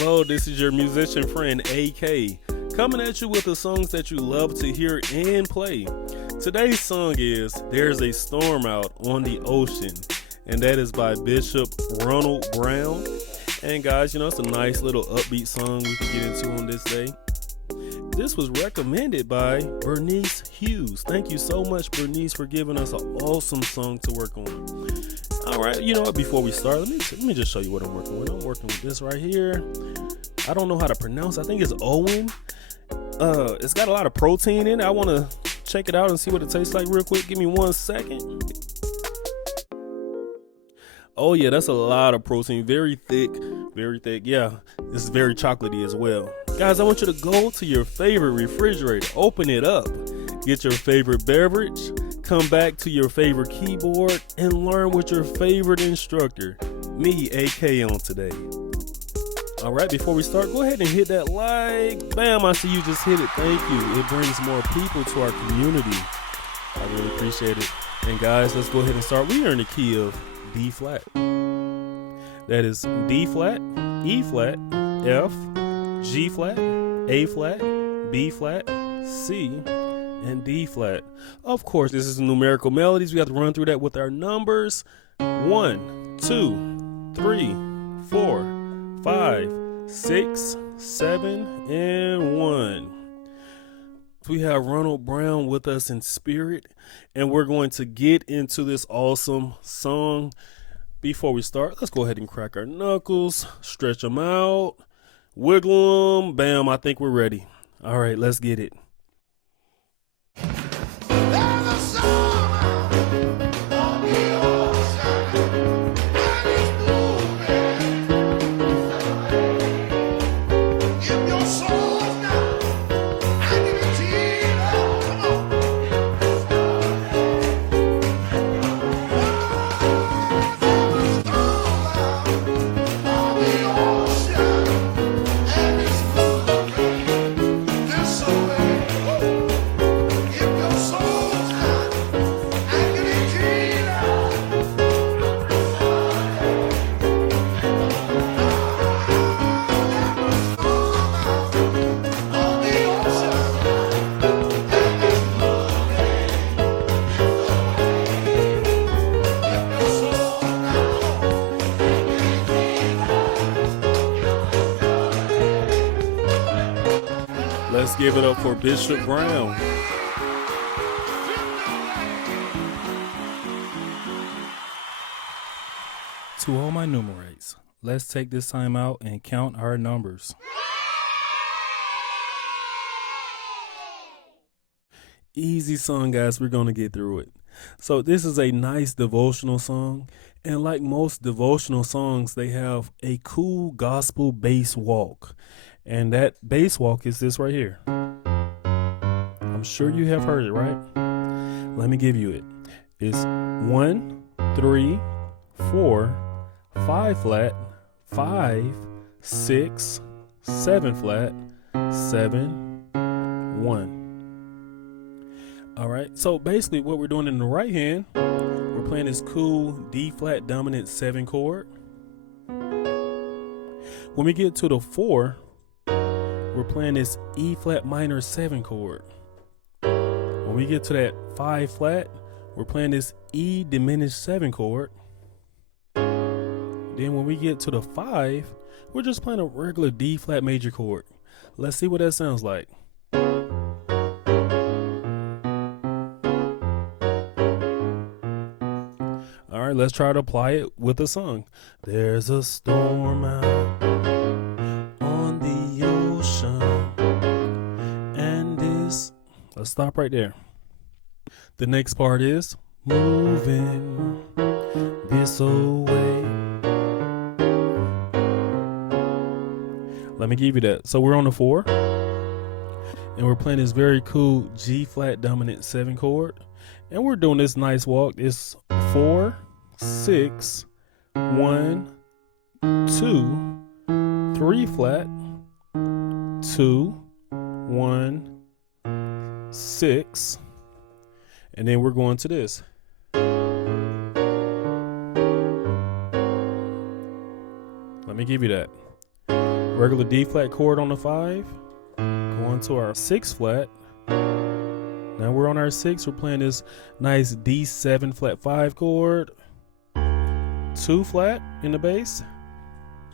Hello, this is your musician friend AK, coming at you with the songs that you love to hear and play. Today's song is There's a Storm Out on the Ocean, and that is by Bishop Ronald Brown. And guys, it's a nice little upbeat song we can get into on this day. This was recommended by Bernice Hughes. Thank you so much, Bernice, for giving us an awesome song to work on. All right, you know what? Before we start, let me just show you what I'm working with. I'm working with this right here. I don't know how to pronounce. I think it's Owen. It's got a lot of protein in it. I want to check it out and see what it tastes like real quick. Give me 1 second. Oh yeah, that's a lot of protein. Very thick, very thick. Yeah, this is very chocolatey as well. Guys, I want you to go to your favorite refrigerator, open it up, get your favorite beverage, come back to your favorite keyboard, and learn with your favorite instructor, me, AK, on today. All right, before we start, go ahead and hit that like. Bam, I see you just hit it. Thank you. It brings more people to our community. I really appreciate it. And guys, let's go ahead and start. We are in the key of D flat. That is D flat, E flat, F, G flat, A flat, B flat, C, and D flat. Of course, this is numerical melodies. We have to run through that with our numbers. 1, 2, 3, 4, 5, 6, 7, and 1. We have Ronald Brown with us in spirit, and we're going to get into this awesome song. Before we start, let's go ahead and crack our knuckles, stretch them out, wiggle them. Bam, I think we're ready. All right, let's get it. Let's give it up for Bishop Brown. To all my numerates, let's take this time out and count our numbers. Easy song, guys. We're going to get through it. So this is a nice devotional song. And like most devotional songs, they have a cool gospel bass walk. And that bass walk is this right here. I'm sure you have heard it, right? Let me give you it. It's 1, 3, 4, 5 flat, 5, 6, 7 flat, 7, 1. All right. So basically what we're doing in the right hand, we're playing this cool D flat dominant 7 chord. When we get to the 4, we're playing this E flat minor 7 chord. When we get to that 5 flat, we're playing this E diminished 7 chord. Then when we get to the 5, we're just playing a regular D flat major chord. Let's see what that sounds like. All right, let's try to apply it with a song. There's a storm out on the ocean, and this. Let's stop right there. The next part is moving this away. Let me give you that. So we're on the 4, and we're playing this very cool G flat dominant 7 chord, and we're doing this nice walk. It's 4, 6, 1, 2, 3 flat, 2, 1, 6, and then we're going to this. Let me give you that. regular D flat chord on the 5, going to our 6 flat. Now we're on our 6, we're playing this nice D7 flat 5 chord, 2 flat in the bass.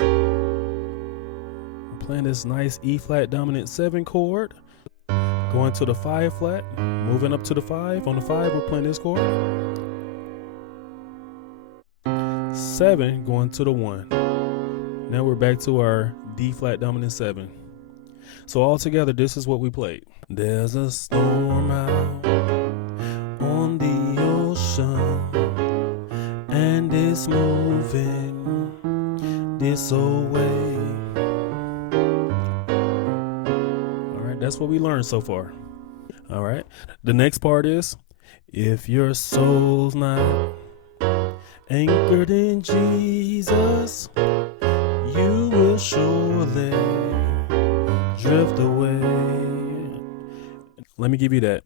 We're playing this nice E flat dominant 7 chord, going to the 5 flat, moving up to the 5. On the 5, we're playing this chord. 7 going to the 1. Now we're back to our D flat dominant 7. So all together, this is what we played. There's a storm out on the ocean, and it's moving this way. All right, that's what we learned so far. All right, the next part is, if your soul's not anchored in Jesus, you will surely drift away. Let me give you that.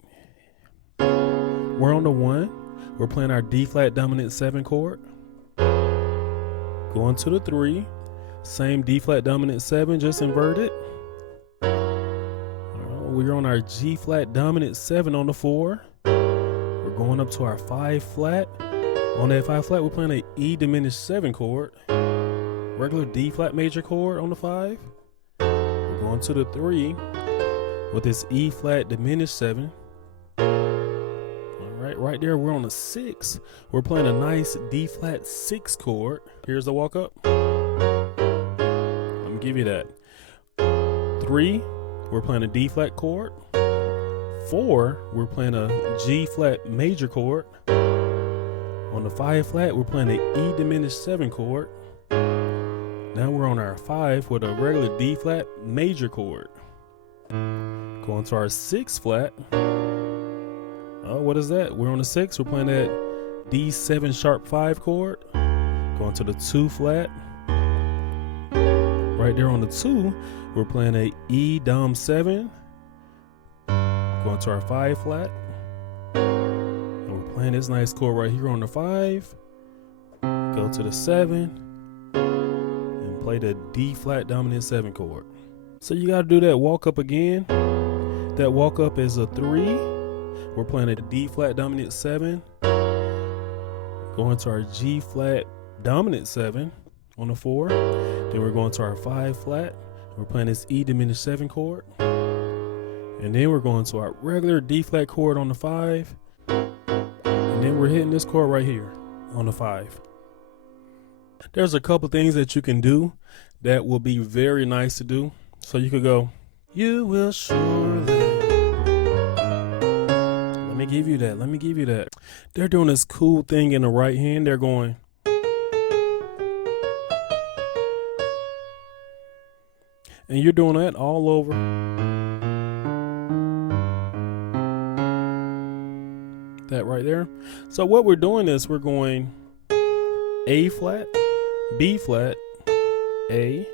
We're on the 1. We're playing our D flat dominant 7 chord. Going to the 3. Same D flat dominant 7, just inverted. We're on our G flat dominant 7 on the 4. We're going up to our 5 flat. On that 5 flat, we're playing an E diminished 7 chord. Regular D flat major chord on the 5. We're going to the 3 with this E flat diminished 7. All right there we're on the 6. We're playing a nice D flat 6 chord. Here's the walk up. Let me give you that. 3, we're playing a D flat chord. 4, we're playing a G flat major chord. On the 5 flat, we're playing an E diminished 7 chord. Now we're on our 5 with a regular D flat major chord. Going to our 6 flat. Oh, what is that? We're on the 6. We're playing that D7 sharp 5 chord. Going to the 2 flat. Right there on the 2, we're playing a E dom 7. Going to our 5 flat. And we're playing this nice chord right here on the 5. Go to the 7. Play the D flat dominant 7 chord. So you got to do that walk up again. That walk up is a 3. We're playing a D flat dominant 7. Going to our G flat dominant 7 on the 4. Then we're going to our 5 flat. We're playing this E diminished 7 chord. And then we're going to our regular D flat chord on the 5. And then we're hitting this chord right here on the 5. There's a couple things that you can do that will be very nice to do. So you could go, you will surely. Let me give you that. Let me give you that. They're doing this cool thing in the right hand. They're going. And you're doing that all over. That right there. So what we're doing is we're going A flat, B flat, A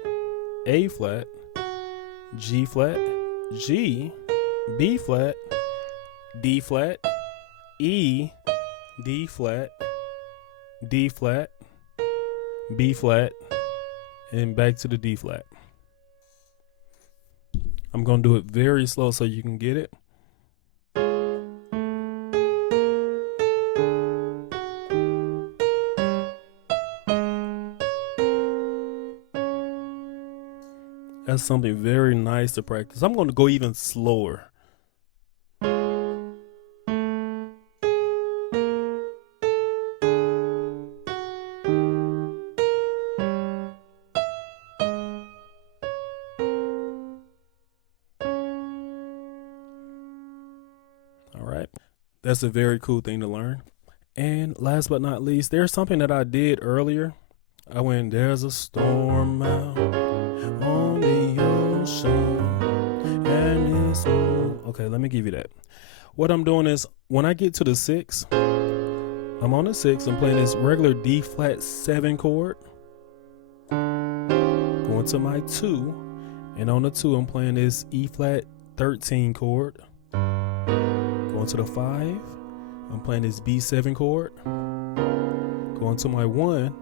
flat, G flat, G, B flat, D flat, E, D flat, D flat, B flat, and back to the D flat. I'm going to do it very slow so you can get it. That's something very nice to practice. I'm going to go even slower. All right. That's a very cool thing to learn. And last but not least, there's something that I did earlier. I went, there's a storm out on the ocean and it's okay, let me give you that. What I'm doing is when I get to the 6, I'm on the 6, I'm playing this regular D flat 7 chord. Going to my 2, and on the 2 I'm playing this E flat 13 chord. Going to the 5, I'm playing this B7 chord. Going to my 1,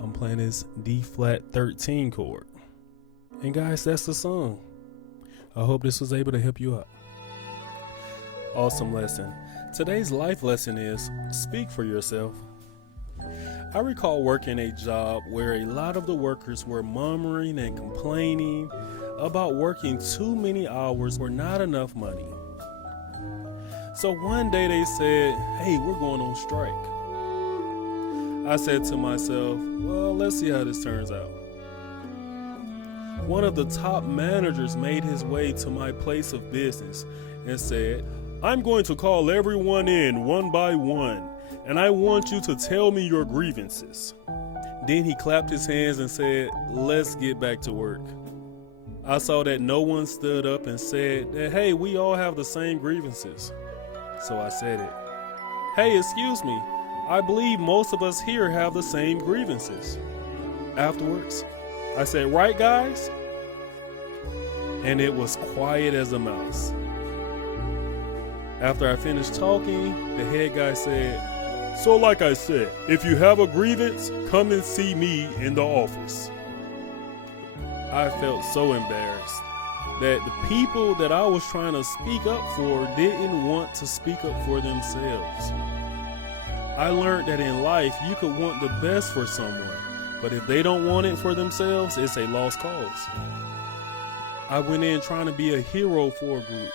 I'm playing this D flat 13 chord. And guys, that's the song. I hope this was able to help you out. Awesome lesson. Today's life lesson is speak for yourself. I recall working a job where a lot of the workers were murmuring and complaining about working too many hours for not enough money. So one day they said, "Hey, we're going on strike." I said to myself, well, let's see how this turns out. One of the top managers made his way to my place of business and said, "I'm going to call everyone in one by one, and I want you to tell me your grievances." Then he clapped his hands and said, "Let's get back to work." I saw that no one stood up and said that, "Hey, we all have the same grievances." So I said it. "Hey, excuse me, I believe most of us here have the same grievances." Afterwards, I said, "Right, guys?" And it was quiet as a mouse. After I finished talking, the head guy said, "So like I said, if you have a grievance, come and see me in the office." I felt so embarrassed that the people that I was trying to speak up for didn't want to speak up for themselves. I learned that in life, you could want the best for someone, but if they don't want it for themselves, it's a lost cause. I went in trying to be a hero for a group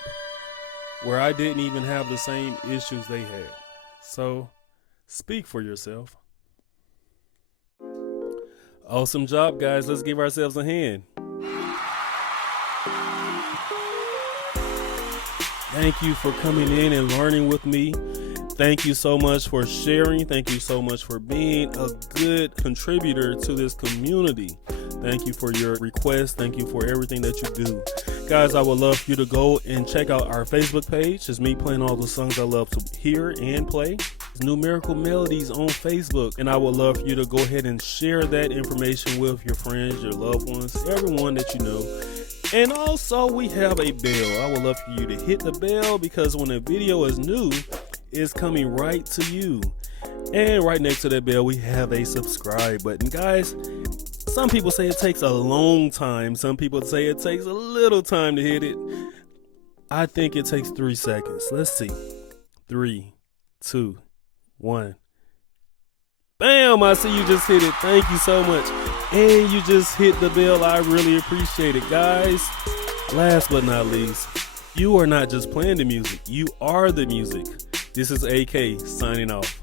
where I didn't even have the same issues they had. So, speak for yourself. Awesome job, guys. Let's give ourselves a hand. Thank you for coming in and learning with me. Thank you so much for sharing. Thank you so much for being a good contributor to this community. Thank you for your requests. Thank you for everything that you do. Guys, I would love for you to go and check out our Facebook page. It's me playing all the songs I love to hear and play. It's Numerical Melodies on Facebook. And I would love for you to go ahead and share that information with your friends, your loved ones, everyone that you know. And also, we have a bell. I would love for you to hit the bell because when a video is new, it's coming right to you. And right next to that bell, we have a subscribe button. Guys, some people say it takes a long time. Some people say it takes a little time to hit it. I think it takes 3 seconds. Let's see. 3, 2, 1. Bam! I see you just hit it. Thank you so much. And you just hit the bell. I really appreciate it, guys. Last but not least, you are not just playing the music. You are the music. This is AK signing off.